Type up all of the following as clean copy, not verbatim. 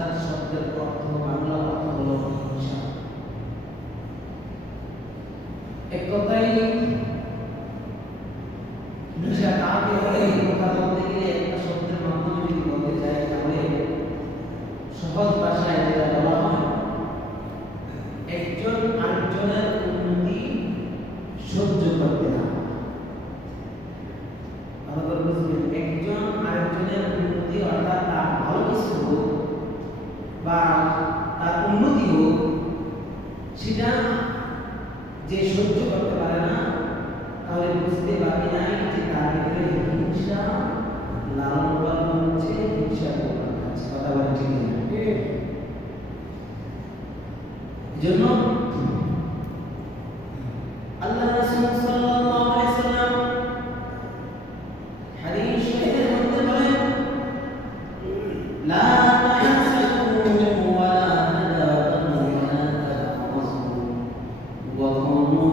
হাসাদ শব্দের অর্থ বাংলা অর্থ হলো হিংসা। এক কথায় হিংসা কাকে বলে এই কথা বলতে গেলে একটা শব্দের মাধ্যমে যদি বলতে চাই তাহলে সহজ ভাষায় যেটা বলা হয়, একজন আরেকজনের উন্নতি সহ্য করতে না। একজন আরেকজনের উন্নতি অর্থাৎ তার ভালো কিছু হোক বা তার উন্নতি হোক, সেটা যে সহ্য করতে পারে না, তাহলে বুঝতে বাকি নাই যে তার ভিতরে হিংসা লালন পালন হচ্ছে, হিংসা প্রকাশ পাচ্ছে। কথা বলা ঠিক না? এজন্য আল্লাহ রাসূল সাল্লাল্লাহু আলাইহি সাল্লাম হাদিস শরীফের মধ্যে বলেন, লা তাহসাদু ওয়া লা তাদাবারু ওয়া লা তাবাগযু ওয়া কুনু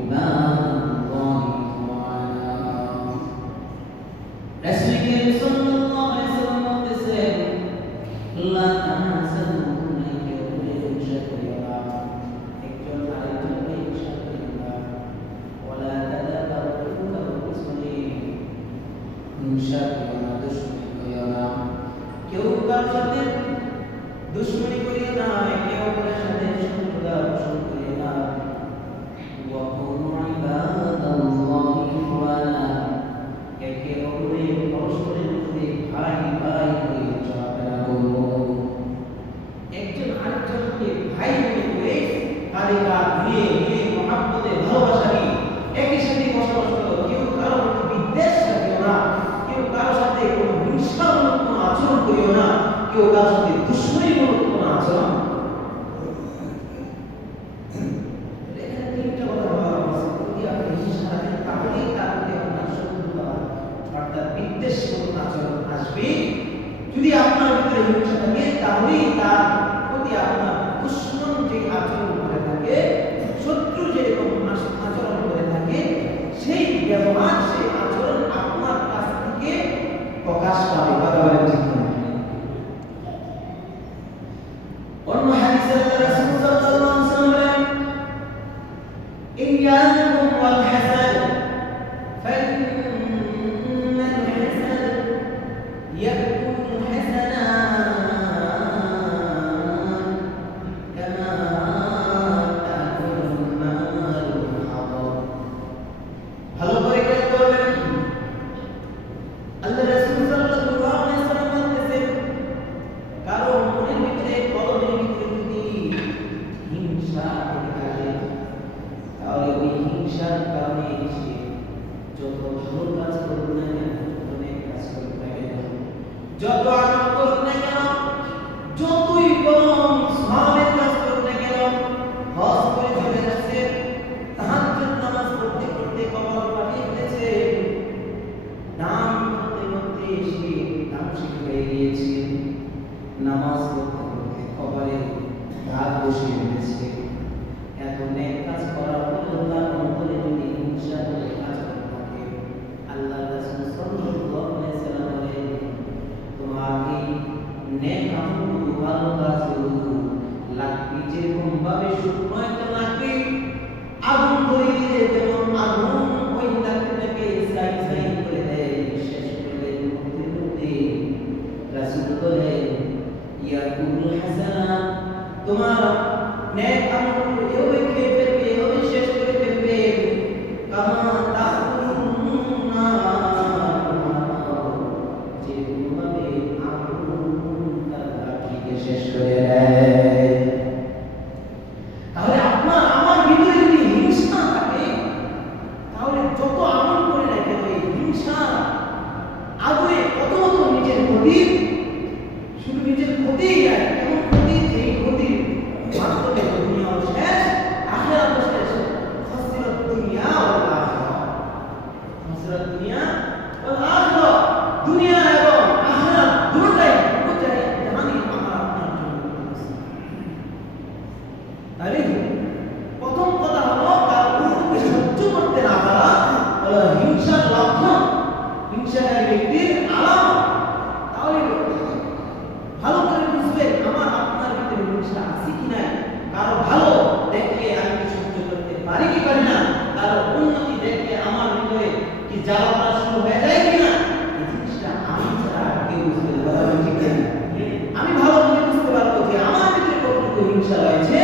ইবাদাল্লাহি ইখওয়ানা। রাসূল কারীম সাল্লাল্লাহু আলাইহি সাল্লাম বলেছেন, লা তাহসাদু, হিংসা করিও না, একজন আরেকজনকে হিংসা করিও না, ওয়ালা তাদাবারু, হিংসা করিও না, দুশমনি করিও না, কেউ কার সাথে দুশমনি করিও না, একে অপরের সাথে শত্রুতা পোষণ করিও না, ওয়া কুনু ইবাদাল্লাহি ইখওয়ানা, একে অপরের পরস্পরের মধ্যে ভাই ভাই হয়ে চলাফেরা করো। একজন আরেকজনকে ভাই মনে করে কাঁধে কাঁধ মিলিয়ে মিলিয়ে মহাব্বতে ভালোবাসা নিয়ে একই সাথে বসবাস করো। কেউ কারোর প্রতি বিদ্বেষ রাখিও না, কেউ কারোর সাথে কোনো হিংসামূলক কোনো আচরণ করিও না, কেউ কারোর সাথে দুশ্মনীমূলক কোনো আচরণ। এখানে তিনটা কথা বলা হয়েছে। যদি আপনি হিংসা রাখেন তাহলেই তার প্রতি আপনার শত্রুতা অর্থাৎ বিদ্বেষমূলক আচরণ আসবে। যদি আপনার ভিতরে হিংসা থাকে তাহলেই তার প্রতি আপনার দুশ্মন যে আচরণ করে থাকে, শত্রু যেরকম আচরণ করে থাকে, সেই ব্যবহার সেই আচরণ আপনার কাছ থেকে প্রকাশ পাবে। কথা বলেন ঠিক না? অন্য হাদিসে আল্লাহ রাসূল সাল্লাল্লাহু আলাইহি ওয়াসাল্লাম বলেন, ইয়্যাকুম ওয়াল হাসাদ ফাইন্নাল হাসাদ ইয়াকুলু হাসানা কামা তাকুলুল নারুল হাতাব। ভালো করে খেয়াল করবেন, আল্লাহ রাসূল সাল্লাল্লাহু আলাইহি ওয়াসাল্লাম বলতেছেন, কারো মনের ভিতরে কলমের ভিতরে যদি হিংসা থেকে থাকে, তাহলে ওই হিংসার কারণে সে যত ভালো কাজ করবে না কেন, অনেক কাজ করবে না কেন, যত আমল করবে না কেন, যতই বরং সওয়াবের কাজ করবে না কেন, হজ করে চলে যাচ্ছে, তাহাজ্জুদ নামাজ পড়তে পড়তে কবর পাঠিয়ে ফেলেছে, দান করতে করতে সে দানশীল হয়ে গিয়েছে, নামাজ পড়তে পড়তে কবরে দাগ বসিয়ে ফেলেছে, এত নেক কাজ করার পরেও তার অন্তরে যদি হিংসা বলে কাজ করে থাকে, আল্লাহ রাসূল সাল্লাল্লাহু আলাইহি ওয়াসাল্লাম বলেন, তোমার এই নেক আমলগুলো, ভালো কাজগুলো লাগবে যেরকম ভাবে শুকনো একটা লাগবে, আগুন ধরিয়ে যেমন আগুন ওই লাকড়িটাকে সাই সাই করে দেয়, শেষ করে দেয় মুহূর্তের মধ্যে। রাসূল বলেন, ইয়াকুল হাসানা, তোমার নেক আমলগুলো এভাবে খেয়ে ফেলবে, এভাবে শেষ করে ফেলবে, কামা তাকুলুন নার, যেভাবে আগুন তার লাকড়িকে শেষ করে দেয়। তাহলে আপনার আমার ভিতরে যদি হিংসা থাকে, তাহলে যত আমল করে না কেন এই হিংসা আগুনে কত কত নিজের ক্ষতি, শুধু নিজের ক্ষতিই নয়, এমন ক্ষতি যেই ক্ষতির মাধ্যমে দুনিয়াও শেষ, আখিরাতও শেষ। খাসিরাত দুনিয়া ওয়াল আখিরা, খাসিরাত দুনিয়া ওয়াল আখিরা, দুনিয়া এবং আখিরাত দুটোটাই জাহান্নামী আমার আপনার জন্য। তাহলে প্রথম কথা হলো তার অনুভূতি সহ্য করতে না পারা হলো হিংসার লক্ষণ, হিংসাকারী ব্যক্তির আলামত। তাহলে বুঝতে পারবো ঠিক না? আমি ভালো করে বুঝতে পারবো যে আমার ভিতরে কতটুকু হিংসা রয়েছে,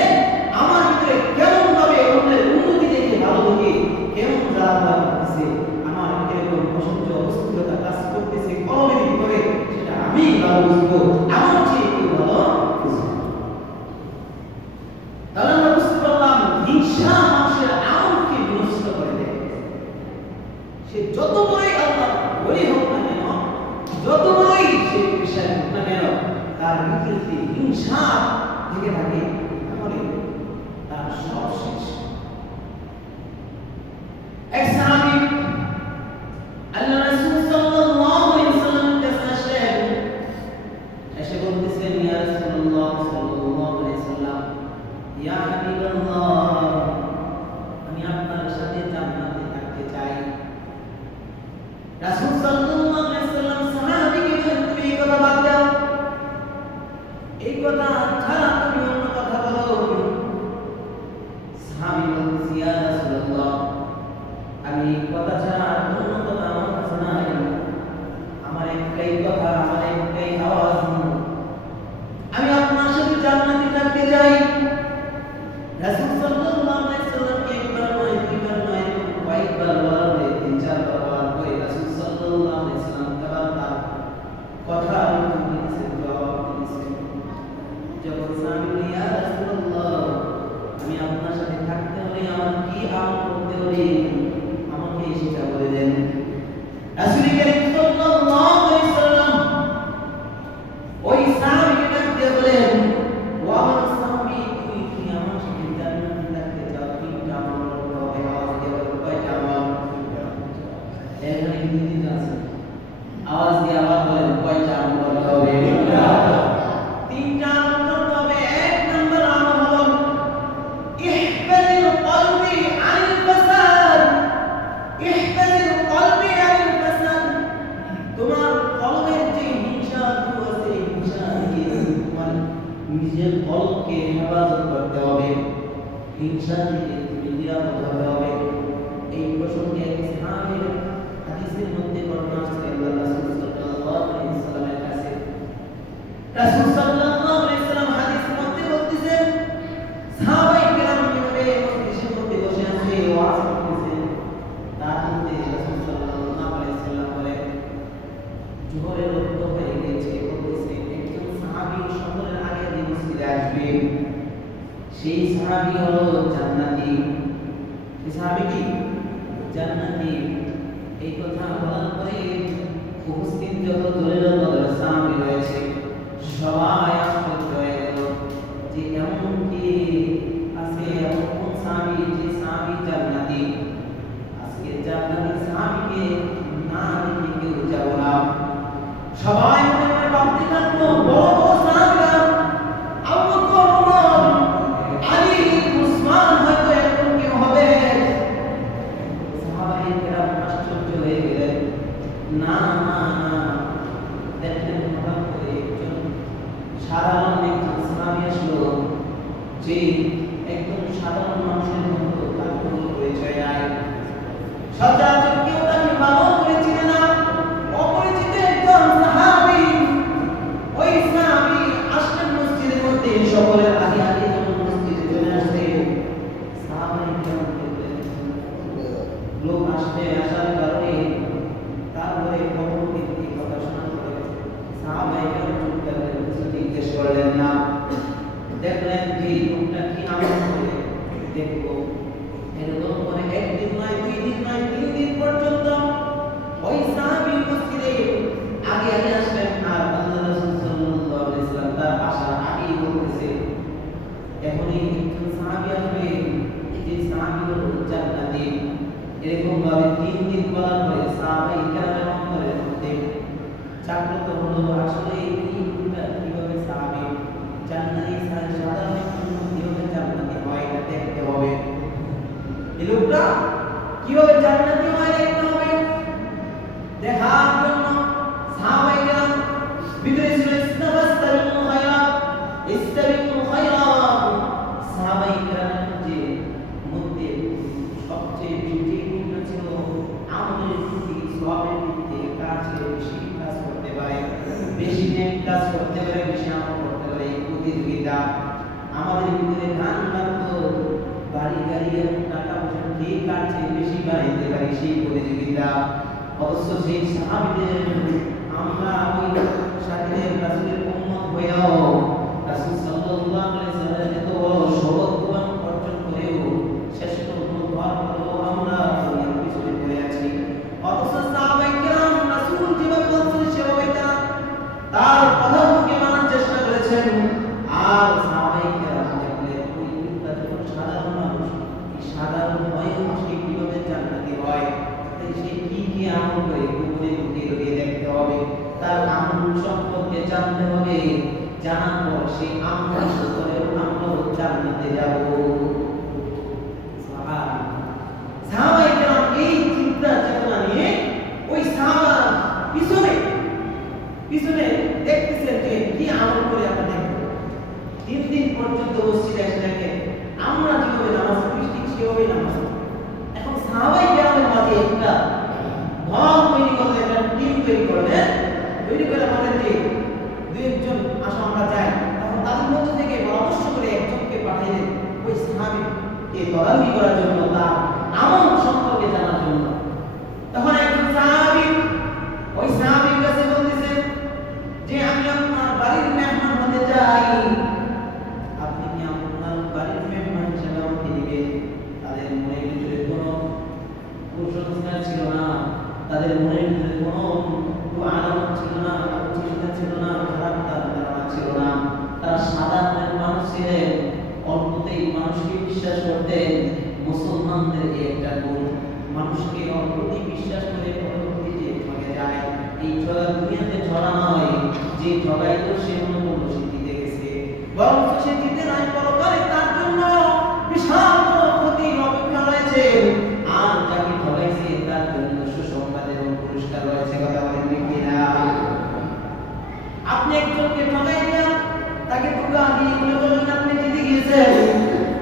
আমার ভিতরে কেমন ভাবে অন্যের উন্নতি দেখে ভালো দেখে কেমন রাগ করতেছে, আমার কিরকম অসহ্য অস্থিরতা কাজ করতেছে কলমের ভিতরে, সেটা আমি ভালো বুঝবো, আমার চেয়ে কেউ ভালো বুঝবে। তাহলে আমরা বুঝতে পারলাম হিংসা মানুষের আমলকে বিনষ্ট করে দেয়। সে যত বড়ই আল্লাহ বলি হোক না কেন, যত বড়ই সে বিষয় হোক না কেন, তার ভিতরে যদি হিংসা থেকে থাকে তাহলে তার সব শেষ। এক সাহাবী আল্লাহ রাসূল সাল্লাল্লাহু আলাইহি ওয়াসাল্লাম কাছে আসলেন, এসে বলতেছেন, ইয়া রাসূলুল্লাহ সাল্লাল্লাহু আলাইহি ওয়াসাল্লাম, ইয়া হাবিবাল্লাহ, আমি আপনার সাথে জান্নাতে থাকতে চাই। রাসূল সাল্লাল্লাহু আলাইহি ওয়াসাল্লাম সাহাবীকে বলেন, তুমি এই কথা বাদ দাও, এই কথা ছাড়া তুমি অন্য কথা বলো। সাহাবী বলতেছে, ইয়া রাসূলুল্লাহ, আমি এই কথা ছাড়া অন্য কথা আমার কাছে নাই, আমার একটাই কথা, আমার একটাই আওয়াজ, আমি আপনার সাথে জান্নাতে থাকতে চাই। রাসূল সাল্লাল্লাহু আলাইহি ওয়াসাল্লামকে একবার নয়, দুইবার নয়, কয়েকবার বলার পরে, তিন চারবার বলার পরে রাসূল সাল্লাল্লাহু আলাইহি ওয়াসাল্লাম তার কথা দিয়েছেন, জবাব দিয়েছেন। যখন সাহাবী বলে, ইয়া রাসূলুল্লাহ, আমি আপনার সাথে থাকতে হলে আমার কি আমল করতে হবে, আমাকে সেটা বলে দেন। রাসূল কারীম সাল্লাল্লাহু আলাইহি ওয়াসাল্লাম ওই সাহাবীকে ডাক দিয়ে বলেন, ও আমার সাহাবী, তুমি আমার সাথে জান্নাতে থাকতে চাও, তিনটা আমল করতে হবে। আওয়াজ দিয়ে বলো, কয়টা আমল? এখানে কি দিতে আছে? আওয়াজ দিয়ে আবার বলেন, কয়টা আমল করতে হবে? তিনটা আমল করতে হবে। এক নম্বর আমল হলো ইহফাজিল কলবি আনিল ফাসাদ, ইহফাজিল কলবি আনিল ফাসাদ। তোমার কলবের যে হিংসা আছে, হিংসা থেকে তোমার নিজের কলবকে হেফাজত করতে হবে, হিংসা থেকে তুমি নিরাপদ হতে হবে। এই প্রসঙ্গে এক সাহাবীর হাদিসের মধ্যে বর্ণনা আছে, আল্লাহ রাসূল সাল্লাল্লাহু আলাইহি ওয়াসাল্লামের কাছে রাসূল সাল্লাল্লাহু আলাইহি ওয়াসাল্লাম হাদিসের মধ্যে বলতেছেন, সাহাবায়ে কেরাম কিভাবে মজলিসের মধ্যে বসে আছে, ওয়াজ করতেছেন, তার মধ্যে রাসূল সাল্লাল্লাহু আলাইহি ওয়াসাল্লাম বলেন, জোহরের ওয়াক্ত হয়ে গেছে, বলতেছে একজন সাহাবী সকলের আগে যে মসজিদে আসবে, সেই সাহাবী হলো জান্নাতি। সেই সাহাবী কি? জান্নাতি। এই কথা বলার পরে উপস্থিত যত দলিল সাহাবী রয়েছে সবাই আশ্চর্য হয়ে গেল যে এমন কি আছে, এমন কোন সাহাবী যে সাহাবী জান্নাতি? আজকে জান্নাতি সাহাবীকে না দেখে কেউ যাব না। সবাই মনে মনে ভাবতে থাকলো, বড় বড় সাহাবীরা আবু বকর, ওমর, আলী, উসমান হয়তো এরকম কেউ হবে। সাহাবায়ে কেরাম আশ্চর্য হয়ে গেলেন, না না না, দেখলেন হঠাৎ করে একজন সাধারণ একজন সাহাবী আসলো, যে একদম সাধারণ মানুষের মতো, তার কোনো পরিচয় নাই, সচরাচর কেউ তাকে ভালো করে চিনে না, অপরিচিত একজন সাহাবী। ওই সাহাবী আসলেন মসজিদের মধ্যে, সকলের আগে আগে যখন মসজিদে চলে আসছে, সাহাবায়ে কেরাম দেখলেন লোক আসার কারণে, তারপরে পরবর্তী কথা শোনার পরে সাহাবায়ে কেরাম চুপ থাকলেন, কিছু জিজ্ঞেস করলেন না। দেখলেন যে লোকটা কি আমল করে, দেখবো। এরকম করে একদিন নয়, দুই দিন নয়, 3 দিন পর্যন্ত ওই সাহাবী মসজিদে আগে আগে আসলেন, আর আল্লাহ রাসূল সাল্লাল্লাহু আলাইহি ওয়াসাল্লাম তার আসার আগেই বলতেছে, এখনই একজন সাহাবী আসবে, যে সাহাবী হলো জান্নাতি। এরকম ভাবে 3 দিন বলার পরে সাহাবায়ে কেরামের অন্তরের মধ্যে জাগ্রত হলো, আসলে এই লোকটা কিভাবে সাহাবী জান্নাতি, সাধারণ কিভাবে জান্নাতি হয় এটা দেখতে হবে। এই লোকটা কিভাবে জান্নাতি হয় দেখতে হবে। দেখার জন্য সাহাবায়ে কেরাম ভিতরে ছিল ইস্তাবিকু খায়রাত, ইস্তাবিকু খায়রাত। সাহাবায়ে কেরামের মধ্যে সবচেয়ে বেশি গুণ ছিল আমলের প্রতি, সওয়াবের প্রতি, কাজে বেশি কাজ করতে পারে, বেশি নেক কাজ করতে পারে, বেশি আমল করতে পারে, এই প্রতিযোগিতা। আমাদের ভিতরে ধান মাত্র বাড়ি গাড়ি এবং টাকা পয়সা কে কাছে বেশি বাড়াইতে পারি, সেই প্রতিযোগিতা। অথচ সেই সাহাবীদের আমরা ওই সাথীদের রাসূলের উম্মত হয়েও রাসূল সাল্লাল্লাহু আলাইহি ওয়াসাল্লাম এত বড় সৌভাগ্যবান অর্জন করেও শেষ পর্যন্ত হওয়ার পরেও আমরা দুনিয়ার পিছনে পড়ে আছি। অথচ সাহাবায়ে কেরাম রাসূল যেভাবে বলছেন সেভাবে তার কথাকে মানার চেষ্টা করেছেন। আর সাহাবায়ে কেরাম দেখলে ওই সাধারণ মানুষ, এই সাধারণ হয়েও সে কিভাবে জান্নাতি হয়, সেই কি আমল করে উপরে উঠে দেখতে হবে, তার আমল সম্পর্কে জানতে হবে। জানার পর সেই আমল করে আমরা জান্নাতে যাব। সাহাবায়ে কেরাম এই চিন্তা চেতনা নিয়ে ওই সাহাবা পিছনে দেখতেছেন যে কি আমল করে আমরা দেখব। 3 দিন পর্যন্ত মসজিদে এসে দেখেন আমরা যেভাবে নামাজ পড়ি ঠিক সেভাবেই নামাজ পড়ি। এখন সাহাবায়ে কেরামের মাঝে একটা দল তৈরি করলেন, একটা টিম তৈরি করলেন। তৈরি করে বলেন যে 2-1 জন আসো আমরা যাই। তখন তাদের মধ্য থেকে পরামর্শ করে একজনকে পাঠাইলেন ওই সাহাবীকে তদারকি করার জন্য, তার আমল সম্পর্কে জানার জন্য। তখন একজন সাহাবী ওই সাহাবীর কাছে বলতেছে যে আমি আপনার বাড়ির মেহমান হতে চাই, আপনি কি আপনার বাড়ির মেহমান হিসেবে আমাকে নেবেন? তাদের মনের ভিতরে কোনো কুসংস্কার ছিল না, তাদের মনের ভিতরে কোনো আলামত ছিল না, চিন্তা ছিল না, খারাপ ধারণা ছিল না। তারা সাধারণ মানুষ ছিলেন, অল্পতেই মানুষকে বিশ্বাস করতেন। মুসলমানদের একটা গুণ, মানুষকে অল্পতেই বিশ্বাস করে পরবর্তীতে ঠকে যায়। এই ঠগা দুনিয়াতে ঠগা নয়, যে ঠগাইতো সে কোনো সিদ্ধিতে গেছে, বরং সে জিতে নয়, পরকালে তার জন্য বিশাল ক্ষতি অপেক্ষা রয়েছে। আর যাকে ঠগাইছে তার জন্য সুসংবাদ এবং পুরস্কার রয়েছে। কথা বলেন ঠিক কিনা? আপনি একজনকে ঠগাইলেন, তাকে ধোঁকা দিয়ে বলে বললেন আপনি জিতে গিয়েছেন,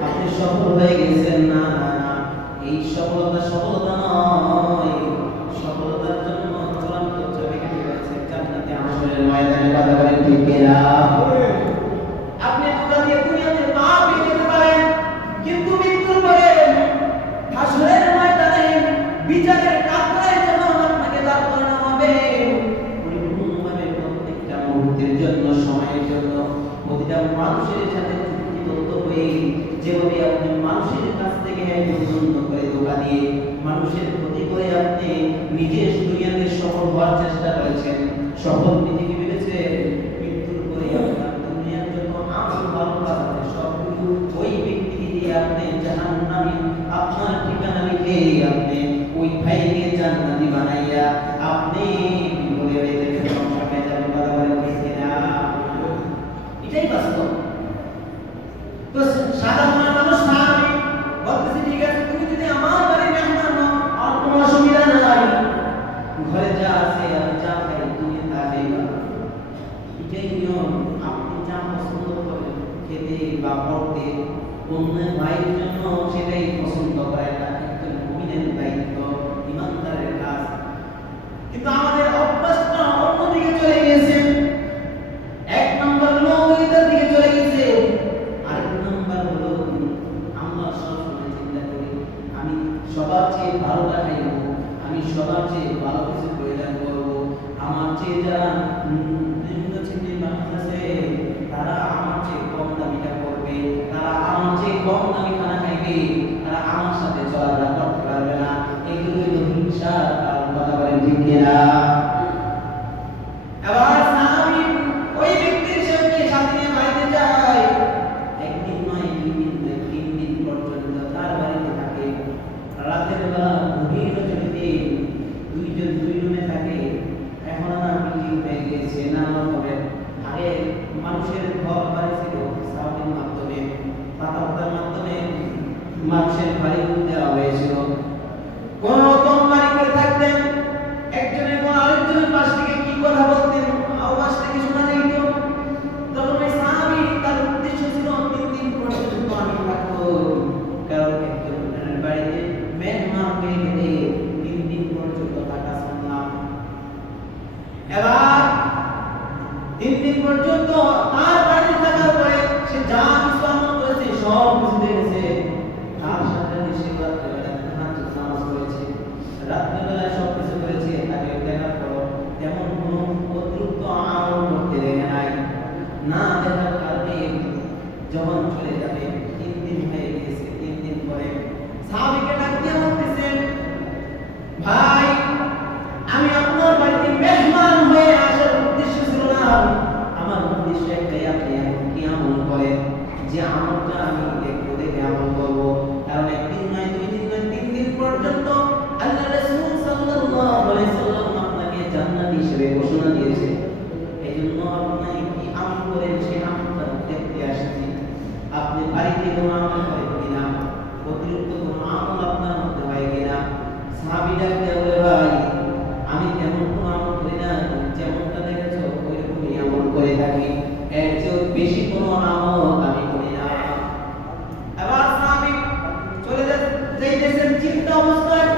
আপনি সফল হয়ে গেছেন। না না না, এই সফলতা নয়। সফলতার জন্য চূড়ান্ত চাবিকাঠি রয়েছে জান্নাতে হাসরের ময়দানে। কথা বলেন ঠিক কিনা? আপনি ধোঁকা দিয়ে দুনিয়াতে পা পেয়ে যেতে পারেন, কিন্তু মৃত্যুর পরে হাসরের ময়দানে বিচারের কাঠগড়ায় যখন আপনাকে দাঁড় করানো হবে, পরিপূর্ণভাবে প্রত্যেকটা মুহূর্তের জন্য, সময়ের জন্য প্রতিটা মানুষের সাথে চুক্তিবদ্ধ হয়ে যেভাবে আপনি মানুষের কাছ থেকে বন্ধ করে ধোঁকা দিয়ে মানুষের ক্ষতি করে আপনি নিজে দুনিয়াতে সফল হওয়ার চেষ্টা করেছেন, সফল নিজেকে ভেবেছেন, মৃত্যুর পরে আপনার দুনিয়ার যত আমল ভালো কাজ আছে সবগুলো ওই ব্যক্তিকে দিয়ে আপনি জাহান্নামে আপনার ঠিকানা লিখে আপনি ওই ভাইকে জান্নাতি বানাইয়া আপনি বলে রেখেছেন সংসার পেয়ে যাবেন। কথা বলেন ঠিক কিনা? এটাই বাস্তব। তো সাধারণ মানুষ সাহাবী বলতেছে ঠিক আছে, তুমি যদি আমার বাড়ি মেহমান হও আর কোনো অসুবিধা নাই, ঘরে যা আছে আমি যা খাই তুমি তা খাইবা। এটাই নিয়ম। আপনি যা পছন্দ করেন খেতে বা পড়তে, অন্য ভাইয়ের জন্য সেটাই পছন্দ করে না। একজন মুমিনের দায়িত্ব, ইমানদারের কাজ। কিন্তু আমাদের অভ্যাসটা অন্যদিকে চলে গেছে। 1 নম্বর নৌইদার দিকে চলে গেছে। আরেক নম্বর হলো আমরা সবসময় চিন্তা করি আমি সবার চেয়ে ভালোটা খাইব, আমি সবার চেয়ে ভালো কিছু পরিধান করব। আমার চেয়ে যারা নিম্ন শ্রেণীর মানুষ আছে তারা আমার চেয়ে কম দামিটা করবে, তারা আমার চেয়ে কম দামি খানা খাইবে, তারা আমার সাথে চলাফেরা করতে পারবে না। এগুলো হলো হিংসার কারণ। কথা বলেন ঠিক কিনা? এবার সাহাবী ওই ব্যক্তির সাথে নিয়ে বাড়িতে যায়। 1 দিন নয়, 2 দিন নয়, 3 দিন পর্যন্ত তার বাড়িতে থাকে। রাতের বেলা গভীর রাতে 2 জন 2 রুমে থাকে। এখন না বিল্ডিং হয়ে গেছে, নানা রকমের। আগে মানুষের ঘর বাড়ি ছিল সাউন্ডের মাধ্যমে, পাতার মাধ্যমে মানুষের বাড়ি দেওয়া হয়েছিল। কোন রকম বাড়ি করে থাকতেন, একজনের কোন আরেকজনের পাশ থেকে কি কথা বলতেন আওয়াজ থেকে শোনা যাইত। তখন ওই সাহাবী তার উদ্দেশ্য ছিল 3 দিন পর্যন্ত আমি থাকবো, কারণ একজনের বাড়িতে মেহমান হয়ে গেলে 3 দিন পর্যন্ত থাকা শুনলাম। এবার 3 দিন পর্যন্ত তার বাড়িতে থাকার পরে সে যা কিছু আমল করেছে সব কিছু দেখেছে। তার সাথে সে রাত্রিবেলা নামাজ পড়েছে, রাত্রিবেলা সব কিছু করেছে। তাকে দেখার পর তেমন কোনো অতিরিক্ত আমল করতে দেখে নাই। না দেখার কারণে যখন চলে যাবে 3 দিন হয়ে গেছে, 3 দিন পরে সাহাবীকে ডাক দিয়ে বলতেছেন, ভাই আমি আপনার বাড়িতে মেহমান হয়ে আসার উদ্দেশ্য ছিল না, আমার উদ্দেশ্য একটাই, আপনি এখন কি আমল করেন যে আমলটা আমি দেখবো, দেখে আমল করবো। কারণ একদিন নয়, 2 দিন নয়, 3 দিন পর্যন্ত আল্লাহ রাসূল সাল্লাল্লাহু আলাইহি সাল্লাম আপনাকে জান্নাতি হিসেবে ঘোষণা দিয়েছে। এইজন্য আপনি কি আমল করেন সেই আমলটা দেখতে আসছি। আপনি বাড়িতে কোনো আমল করেন কিনা, অতিরিক্ত কোনো আমল আপনার মধ্যে হয় কিনা। সাহাবীরা বলে, ভাই আমি তেমন কোনো আমল করি না, যেমনটা দেখেছো ওইরকমই আমল করে থাকি, এর চেয়ে বেশি কোনো আমল আমি করি না। এবার সাহাবী চলে যাইতেছেন চিন্তা অবস্থায়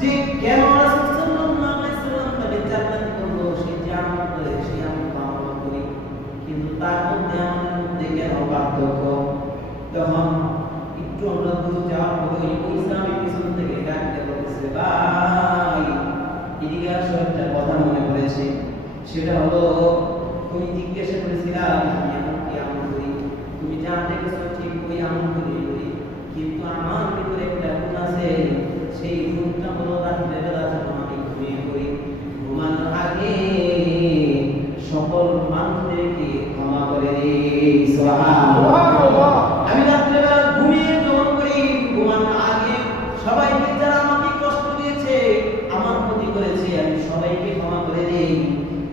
যে কেন রাসূল সাল্লাল্লাহু আলাইহি সাল্লাম তাকে জান্নাত করলো, সে যে আমল করে সেই আমল করি, কিন্তু তার মধ্যে আমাদের মধ্যে কেন পার্থক্য। তখন একটু আমরা দূর যাওয়ার পরে ওই সাহাবী পিছন থেকে ডাক দিয়ে বলতেছে, ভাই এদিকে আসো, একটা কথা মনে পড়েছে। সেটা হলো তুমি জিজ্ঞাসা করেছিলাম আমি এমন কি আমল করি, তুমি যা দেখেছো ঠিক ওই আমল করি, কিন্তু আমার ভিতরে একটা গুণ আছে, সেই গুণটা হলো রাত্রেবেলা যখন আমি ঘুমিয়ে পড়ি, ঘুমানোর আগে সকল মানুষদেরকে ক্ষমা করে দিই। সুবহানাল্লাহ। আমি রাত্রেবেলা ঘুমিয়ে যখন পড়ি, ঘুমানোর আগে সবাইকে যারা আমাকে কষ্ট দিয়েছে, আমার ক্ষতি করেছে, আমি সবাইকে ক্ষমা করে দেই।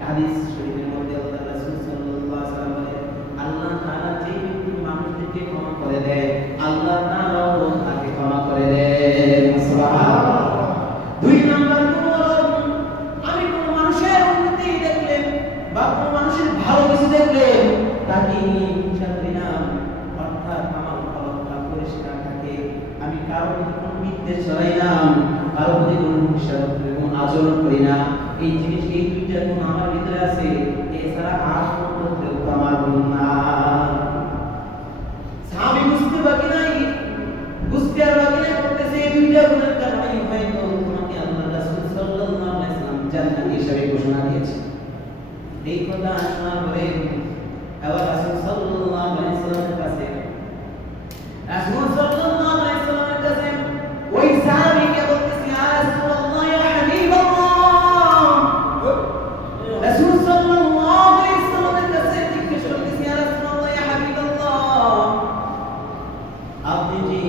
হাদিস শরীফের মধ্যে আল্লাহ রাসূল সাল্লাল্লাহু আলাইহি ওয়াসাল্লাম বলেন, আল্লাহ তাআলা যে ব্যক্তি মানুষদেরকে ক্ষমা করে দেয়, আল্লাহ তাআলাও তাকে ক্ষমা করে দেন। সুবহানাল্লাহ। 2 নাম্বার হলো আমি কোন মানুষের উন্নতি দেখলে বা কোন মানুষের ভালো কিছু দেখলে তাকে নিয়ে হিংসা করি না, অর্থাৎ আমার ভালোটা পরিষ্কার থাকে। আমি কারো প্রতি কোনো বিদ্বেষ ছড়াই না, কারো প্রতি কোনো হিংসা এবং আচরণ করি না। এই জিনিস, এই 2টা গুণ আমার ভিতরে আছে, এছাড়া আর কোনো করতেও আমার গুণ না। সাহাবী বুঝতে বাকি নাই, বুঝতে আর বাকি নাই, বলতেছে এই 2টা গুণের কারণেই হয়তো তোমাকে আল্লাহ রাসূল সাল্লাল্লাহু আলাইহি ওয়াসাল্লাম জান্নাতি হিসেবে ঘোষণা দিয়েছে। এই কথা শোনার পরে আবার রাসূল সাল্লাল্লাহু আলাইহি ওয়াসাল্লামের কাছে ওই সাহাবীকে বলতেছে, ইয়া রাসূলুল্লাহ, ইয়া হাবিবাল্লাহ। রাসূল সাল্লাল্লাহু আলাইহি ওয়াসাল্লামের কাছে জিজ্ঞেস করতেছে, ইয়া রাসূলুল্লাহ, ইয়া হাবিবাল্লাহ, আপনি যে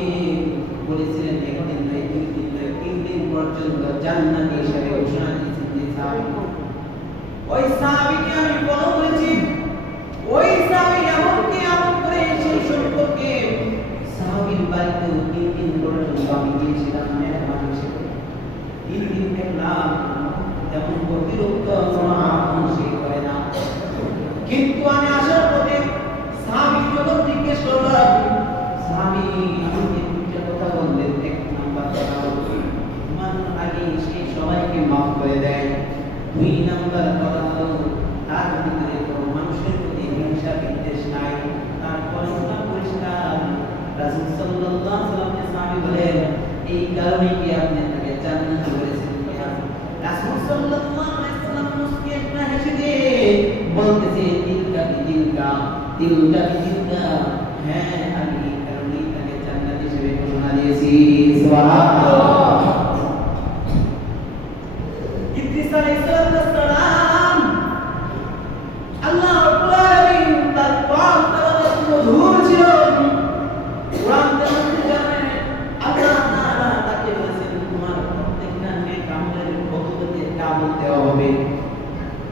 বলেছিলেন একদিন নয়, 2 দিন নয়, 3 দিন পর্যন্ত জান্নাতি হিসেবে ঘোষণা দিয়েছেন যে সাহাবী, ওই সাহাবীকে আমি ফলো করেছি। ওই সাহাবী এমনকি আমল করে সেই সম্পর্কে সাহাবীর বাড়িতে 3 দিন পর্যন্ত আমি গিয়েছিলাম মেহমান হিসেবে। 3 দিন দেখলাম তেমন অতিরিক্ত কোনো আমল সে করে না। কিন্তু আমি আসার পথে সাহাবী যখন জিজ্ঞেস করলাম, সাহাবী আমাকে 2টা কথা বললেন। 1 নাম্বার কথা হলো ঘুমানোর আগে সে সবাইকে মাফ করে দেয়। 2 নাম্বার কথা হলো তার ভিতরে কোনো মানুষের প্রতি হিংসা বিদ্বেষ নাই, তার পরিষ্কার পরিষ্কার। রাসূল সাল্লাল্লাহু আলাইহি ওয়াসাল্লাম সাহাবী বলেন, এই কারণে কি আপনি তাকে জান্নাত করেছেন? রাসূল সাল্লাল্লাহু আলাইহি ওয়াসাল্লাম মুস্কি একটা হেসে দিয়ে বলতেছে, তিলকা তিলকা, হ্যাঁ আমি এই কারণেই তাকে জান্নাতি হিসেবে ঘোষণা দিয়েছি। সুবহানাল্লাহ। ইদ্রিস আলাইহিস সালাম আল্লাহ রাব্বুল আলামিন তার কোরআন তেলাওয়াত মধুর ছিল। কোরআন তেলাওয়াত জানেন আল্লাহ তাআলা তাকে বলেছেন, তোমার প্রত্যেকটা নেক আমলের বদৌলতে কাবুল দেওয়া হবে।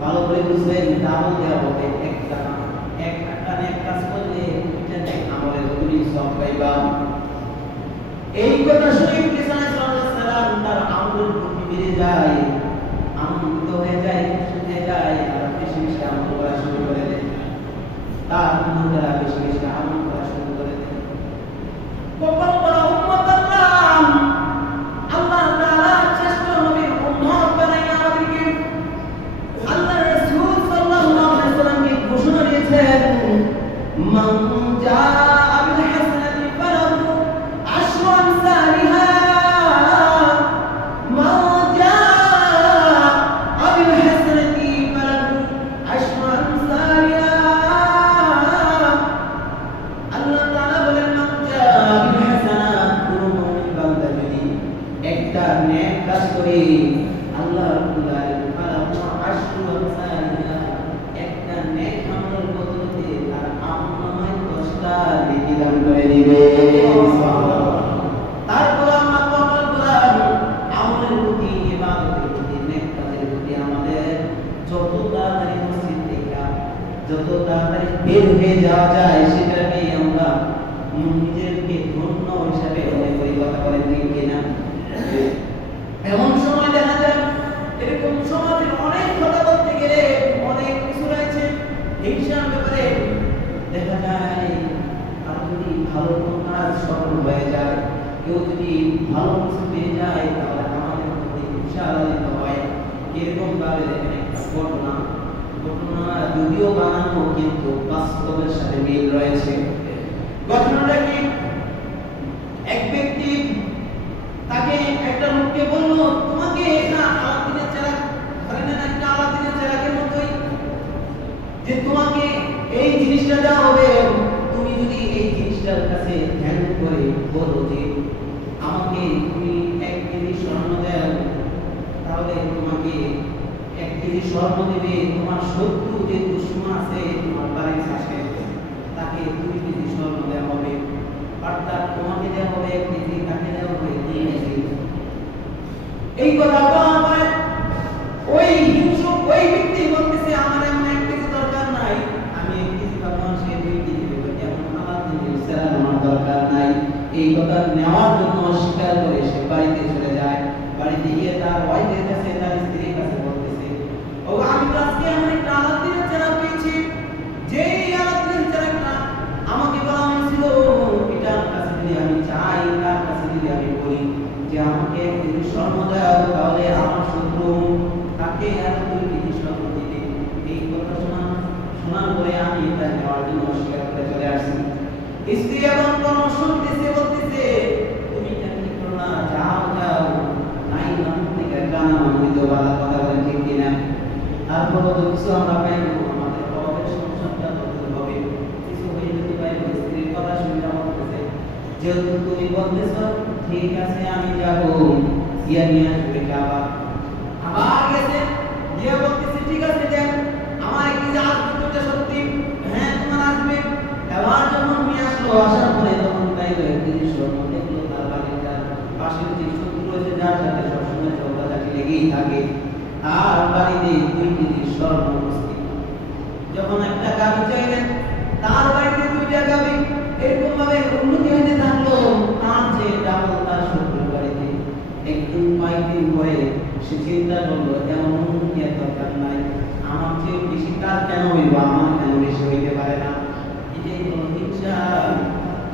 ভালো করে বুঝবেন, কাবুল দেওয়া হবে। একটা নেক কাজ করলে 2টা নেক আমলের তুমি সব পাইবা। এই কথা শুনে ইদ্রিস আলাইহিস সালাম তার আমলের প্রতি বেড়ে যায়, আনন্দিত হয়ে যায়, খুশি হয়ে যায়, আর বেশি বেশি আমল করা শুরু করে দেয়। তার বন্ধুরা বেশি বেশি আমল করা শুরু করে দেয়। কপাল করা উম্মত আল্লাহ তাআলা শ্রেষ্ঠ নবীর উম্মত বানাই আমাদেরকে। আল্লাহ রাসূল সাল্লাল্লাহু আলাইহি ওয়াসাল্লামকে মান জাআ বিল হাসানাতি ফালাহু আশরু আমসালিহা মান জাআ বিল হাসানাতি ফালাহু আশরু আমসালিহা আল্লাহ তাআলা বলেন মান জাআ বিল হাসানাত কোন মুমিন বান্দা যদি একটা নেক কাজ করে আল্লাহ রাব্বুল আলামিন ফালাহু আশরু আমসালিহা একটা নেক আমলের বদলে তার আমলনামায় 10টা নেকি দান করে দিবে। তারপর আমরা আমলের প্রতি ইবাদতের প্রতি নেক কাজের প্রতি আমাদের যত তাড়াতাড়ি মসজিদ থেকে যত তাড়াতাড়ি বের হয়ে যাওয়া যায় সেটাকে আমরা নিজেকে ধন্য হিসাবে মনে করি। কথা বলেন ঠিক কিনা? এমন সময় দেখা যায় এরকম সমাজের অনেক কথা বলতে গেলে অনেক কিছু রয়েছে হিংসার ব্যাপারে দেখা যায়। আর যদি ভালো কোনো কাজ সফল হয়ে যায়, কেউ যদি ভালো কিছু পেয়ে যায়, তাহলে আমাদের মধ্যে হিংসা লালিত হয়। এরকম ভাবে দেখেন একটা ঘটনা যদিও বানানো কিন্তু বাস্তবের সাথে মিল রয়েছে। ঘটনাটা কি? এক ব্যক্তি তাকে একটা লোককে বলল, তোমাকে না আলাদিনের চেরাগ ধরে না একটা আলাদিনের চেরাগের মতোই যে তোমাকে এই জিনিসটা দেওয়া হবে, তুমি যদি এই জিনিসটার কাছে ধ্যান করে বলো যে আমাকে তুমি 1 কেজি স্বর্ণ দাও, তাহলে তোমাকে 1 কেজি স্বর্ণ দেবে। তোমার শত্রু যে দুশমন আছে তোমার বাড়ির কাছে তাকে 2 কেজি স্বর্ণ দেওয়া হবে, অর্থাৎ তোমাকে দেওয়া হবে 1 কেজি, তাকে দেওয়া হবে 3 কেজি। এই কথা বলার পরে ওই হিংসুক ওই ব্যক্তি বলতেছে আমার এমন 1 কেজি দরকার নাই, আমি 1 কেজি পাবো, সে 2 কেজি দেবে, এমন আলাদিনের চেরাগ আমার দরকার নাই। এই কথা নেওয়ার জন্য অস্বীকার করে সে বাড়িতে চলে যায়। বাড়িতে গিয়ে তার ওয়াইফের কাছে, তার স্ত্রীর কাছে বলতেছে, ও আমি তো আজকে এমন একটা আলাদিনের চেরাগ পেয়েছি, যে আলাদিনের চেরাগটা আমাকে বলা হয়েছিল এটার কাছে যদি আমি চাই, তার কাছে যদি আমি বলি যে আমাকে 1 কেজি স্বর্ণ দাও, তাহলে আমার শত্রু তাকে আর 2 কেজি স্বর্ণ দিবে। এই কথা শোনার পরে আমি এটা নেওয়ার জন্য অস্বীকার করে চলে আসছি। স্ত্রী এবং পরামর্শ দিতেছে, বলতেছে তুমি এটা কি করো না, যাও যাও, নাই নাম থেকে গানা মানিত বালা। কথা বলেন ঠিক কিনা? তারপর তো কিছু আমরা পাইবো, আমাদের অভাবের সংসারটা করতে হবে, কিছু হয়ে যেতে পাইবো। স্ত্রীর কথা শুনে বলতেছে যেহেতু তুমি বলতেছ ঠিক আছে আমি যাব, গিয়া নিয়ে আসবে আবার। আবার গেছে গিয়া বলতেছে ঠিক আছে দেন আমার কি যে আসবে, এটা সত্যি হ্যাঁ তোমার আসবে। এবার যখন নিয়ে আসলো, আসার পরে তখন পাইলো 1 কেজি স্বর্ণ। দেখলো তার বাড়ির পাশে যে শত্রু রয়েছে, যার সাথে সবসময় ঝগড়াঝাটি লেগেই থাকে, আর বাড়িতে 2 কেজি স্বর্ণ উপস্থিত। যখন একটা গাভী চাইলেন, তার বাড়িতে 2টা গাভী, এরকম ভাবে উন্নতি হতে থাকলো। তার যে ডাবল তার শত্রুর বাড়িতে। একদিন কয়েকদিন পরে সে চিন্তা করলো এমন উন্নতি আর দরকার নাই, আমার চেয়ে বেশি কার কেন হইব, আমার কেন বেশি হইতে পারে না, এটাই হলো হিংসা।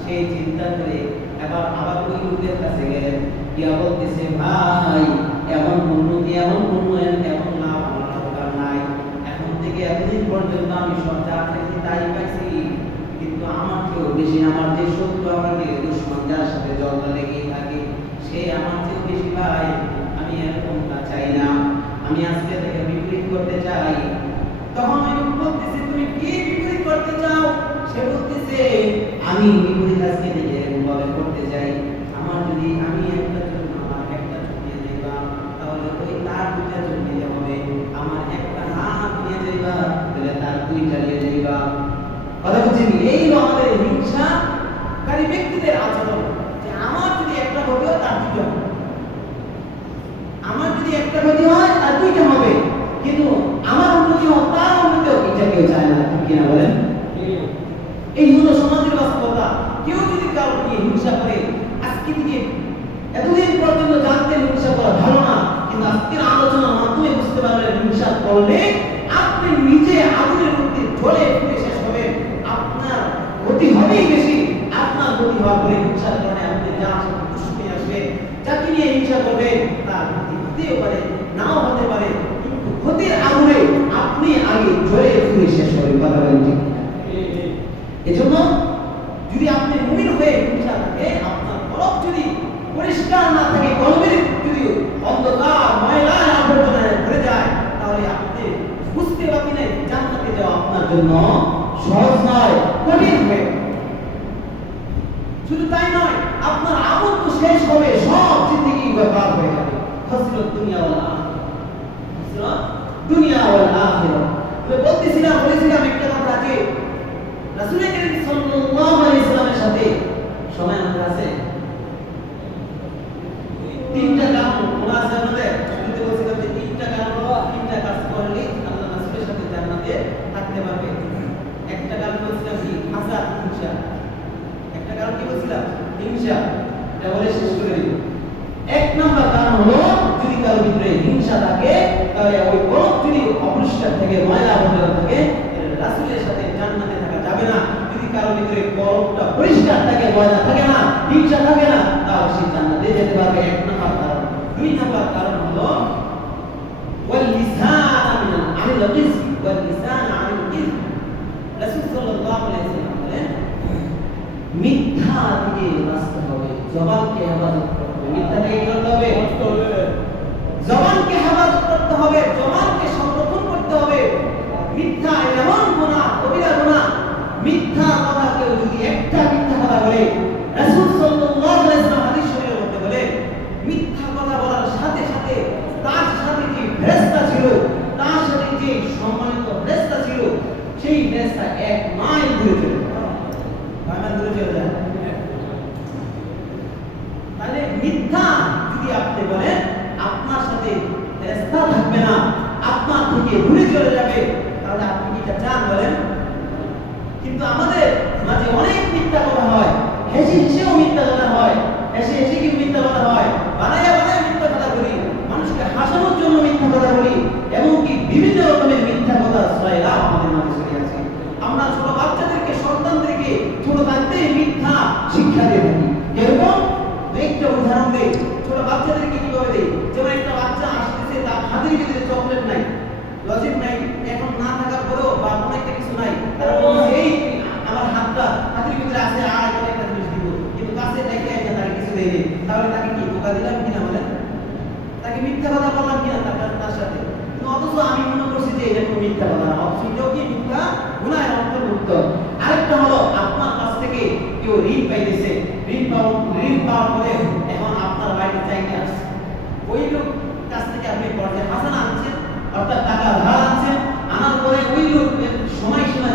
সেই চিন্তা করে আবার ওই লোকের কাছে গেলেন, গিয়া বলতেছে ভাই এমন উন্নতি, এমন উন্নয়ন, এমন লাভ আমার দরকার নাই। এখন থেকে এতদিন পর্যন্ত আমি সব যা চাইছি তাই পাইছি, কিন্তু আমার চেয়েও বেশি আমার যে শত্রু, আমাকে দুশ্মন, যার সাথে ঝগড়া লেগেই থাকে, সে আমার চেয়েও বেশি পায়। আমি এরকমটা চাই না, আমি আজকে থেকে বিপরীত করতে চাই। তখন আমি বলতেছি তুমি কি বিপরীত করতে চাও? সে বলতেছে আমি বিপরীত আজকে থেকে এরকমভাবে করতে চাই, আমার যদি আমি একটা জন্য আমার একটা চোখ নিয়ে যাইবা, তাহলে ওই তার 2টা চোখ নিতে হবে, আমার একটা হাত নিয়ে যাইবা, তাহলে তার 2টা নিয়ে যাইবা। কথা বুঝছেন? এই আমাদের হিংসাকারী ব্যক্তিদের আচরণ, যে আমার যদি একটা ক্ষতি হয় তার 2টা হবে, আমার যদি একটা ক্ষতি হয় তার 2টা হবে, কিন্তু আমার উন্নতি হোক তার উন্নতি হোক, এটা কেউ চায় না। ঠিক কিনা বলেন? এই হলো সমাজের বাস্তবতা। কেউ যদি কারো নিয়ে হিংসা করে, আজকে থেকে এতদিন পর্যন্ত জানতেন হিংসা করা ভালো না, কিন্তু আজকের আলোচনার মাধ্যমে বুঝতে পারলেন হিংসা করলে আপনি নিজে আগুনের মধ্যে জ্বলে পুড়ে শেষ হবেন, আপনার ক্ষতি হবেই বেশি। আপনার ক্ষতি হওয়ার পরে হিংসার কারণে আপনি যা দুশ্মনী আসবে, যাকে নিয়ে হিংসা করবেন তার ক্ষতি হতেও পারে, নাও হতে পারে, কিন্তু ক্ষতির আগুনে আপনি আগে জ্বলে পুড়ে শেষ হবেন। কথা বলেন ঠিক? এজন্য যদি আপনি মুমিন হয়ে হিংসা থাকে, আপনার কলব যদি পরিষ্কার না থাকে, কলবের যদি অন্ধকার ময়লায় আবর্জনায় ভরে যায়, তাহলে আপনি বুঝতে পারবেন জান্নাতে যাওয়া আপনার জন্য সহজ নয়, কঠিন হবে। শুধু তাই নয়, আপনার আমল তো শেষ হবে, সব জিন্দেগি বরবাদ হয়ে যাবে। হযরত দুনিয়া ওয়াল আখিরাহ, হযরত দুনিয়া ওয়াল আখিরাহ। বলেছিলাম একটা কথা যে রাসূল করিম সাল্লাল্লাহু আলাইহি ওয়াসাল্লামের সাথে সময় আমাদের আছে তিনটা কাম ওনার সামনে শুনতে বলছিলাম যে তিনটা কাম তিনটা কাজ করলে আল্লাহ রাসূলের সাথে জান্নাতে থাকতে পারবে। একটা কাম বলছিলাম কি হাসাদ, হিংসা। একটা কারণ কি বলছিলাম? হিংসা। এটা বলে শেষ করে দিব। এক নাম্বার কারণ হলো যদি কারো ভিতরে হিংসা থাকে, তাহলে ওই কলব যদি অপরিষ্কার থাকে, ময়লা আবর্জনা থাকে, রাসূলের সাথে জান্নাতে থাকা যাবে না। যদি কারো ভিতরে কলবটা পরিষ্কার থাকে, ময়লা থাকে না, হিংসা থাকে না, তাহলে সে জান্নাতে যেতে পারবে। এক নাম্বার কারণ। দুই নাম্বার কারণ হলো ওয়াল লিসান আনিল কিযব, ওয়াল লিসান আনিল কিযব। রাসূল সাল্লাল্লাহু আলাইহি ওয়াসাল্লাম বলেন মিথ্যা থেকে বাঁচতে হবে, জবানকে হেফাজত করতে হবে। মিথ্যা থেকে কি করতে হবে? জবানকে হেফাজত করতে হবে, জবানকে সংরক্ষণ করতে হবে। মিথ্যা এমন গুনাহ, কবিরা গুনাহ। মিথ্যা কথা কেউ যদি একটা মিথ্যা কথা বলে, রাসূল সাল্লাল্লাহু আলাইহি ওয়াসাল্লাম হাদিস শরীফের মধ্যে বলে মিথ্যা কথা বলার সাথে সাথে তার সাথে যে ফেরেশতা ছিল, তার সাথে যে সম্মানিত ফেরেশতা ছিল, সেই ফেরেশতা 1 মাইল দূরে চলে যায়। তাহলে মিথ্যা যদি আপনি বলেন, আপনার সাথে ফেরেশতা থাকবে না, আপনার থেকে দূরে চলে যাবে। তাহলে আপনি কি চান বলেন? কিন্তু আমাদের মাঝে অনেক মিথ্যা কথা হয়, হেসে হেসেও মিথ্যা কথা হয়, হেসে হেসে কি মিথ্যা কথা হয়, বানায়া বানায়া মিথ্যা কথা বলি, মানুষকে হাসানোর জন্য মিথ্যা কথা বলি, এমনকি বিভিন্ন রকমের মিথ্যা কথা ছড়াইয়া আমাদের মাঝে ছড়িয়ে আছে। আমরা ছোট বাচ্চাদেরকে, সন্তানদেরকে ছোট থাকতে মিথ্যা শিক্ষা দিয়ে থাকি। এরকম একটা উদাহরণ দেই, ছোট বাচ্চাদেরকে কিভাবে দেই। যেমন একটা বাচ্চা আসতেছে, তার হাতের ভিতরে চকলেট নাই, লজিক নাই, এখন না থাকার পরেও বা কোনো একটা কিছু নাই, তার এই আমার হাতের ভিতরে আছে, আর একটা জিনিস দিব, কিন্তু কাছে দেখে তার কিছু দেই নেই। তাহলে তাকে কি ধোঁকা দিলাম কিনা বলেন? তাকে মিথ্যা কথা বললাম কিনা তার সাথে? অথচ আমি মনে করছি যে এটা কোনো মিথ্যা কথা না, অথচ এটাও কি মিথ্যা গুনাহের অন্তর্ভুক্ত। আরেকটা হলো আপনার কাছ থেকে কেউ ঋণ পাইতেছে, ঋণ পাওয়ার পরে এখন আপনার বাড়িতে চাইতে আসছে, ওই লোক কাছ থেকে আপনি পর্যায়ে হাসানা আনছেন, অর্থাৎ টাকা ধার আনছেন, আনার পরে ওই লোকের সময়সীমা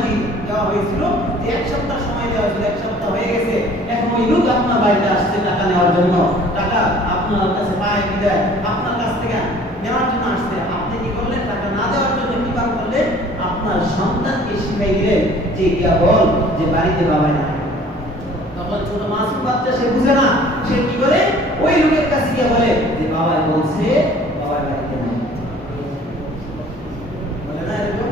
দেওয়া হয়েছিল যে 1 সপ্তাহ সময় দেওয়া হয়েছিল, 1 সপ্তাহ হয়ে গেছে, এখন ওই লোক আপনার বাড়িতে আসছে টাকা নেওয়ার জন্য, টাকা আপনার কাছে পায় কি দেয়, আপনার কাছ থেকে নেওয়ার জন্য আসছে। আপনি কি করলেন? টাকা না দেওয়ার জন্য কি কাজ করলেন? আপনার সন্তানকে শিখাই দিলেন যে গিয়া বল যে বাড়িতে বাবা নাই। তখন ছোট মাসুম বাচ্চা সে বুঝে না, সে কি করে ওই লোকের কাছে গিয়ে বলে যে বাবা বলছে বাবা বাড়িতে নাই। বলে না এরকম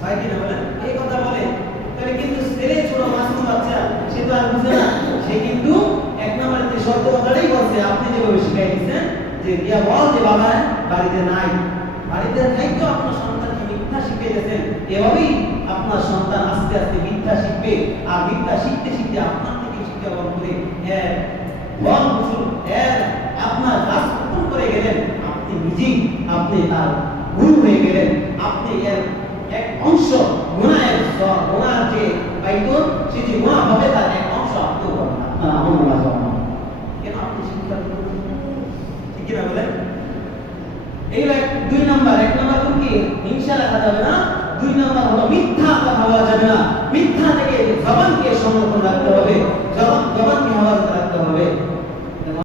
হয় কি না বলেন? এই কথা বলে, তাহলে কিন্তু ছেলে ছোট মাসুম বাচ্চা সে তো আর বুঝে না, সে কিন্তু 1 নম্বরে যে শর্ত কথাটাই বলছে, আপনি যেভাবে শিখাই দিচ্ছেন যে গিয়া বল যে বাবা বাড়িতে নাই। বাড়িতে থাকতো আপনার সন্তানকে মিথ্যা শিখিয়ে দিয়েছেন। এভাবেই আপনার সন্তান আস্তে আস্তে মিথ্যা শিখবে, আর মিথ্যা শিখতে শিখতে আপনার থেকে শিক্ষা গ্রহণ করে আপনার কাজ পূরণ করে গেলেন, আপনি নিজেই আপনি তার গুরু হয়ে গেলেন। আপনি এর এক অংশ গুনার যে পাইত, সে যে গুনাহ হবে তার এক অংশ আপনিও করবেন, আপনার আমল নামা জমা। কেন আপনি শিক্ষা ঠিক না বলেন? এইগুলো 2 নাম্বার। 1 নাম্বার কি? হিংসা রাখা যাবে না। 2 নাম্বার হলো মিথ্যা কথা বলা যাবে না। মিথ্যা থেকে জবানকে সংরক্ষণ রাখতে হবে। জবান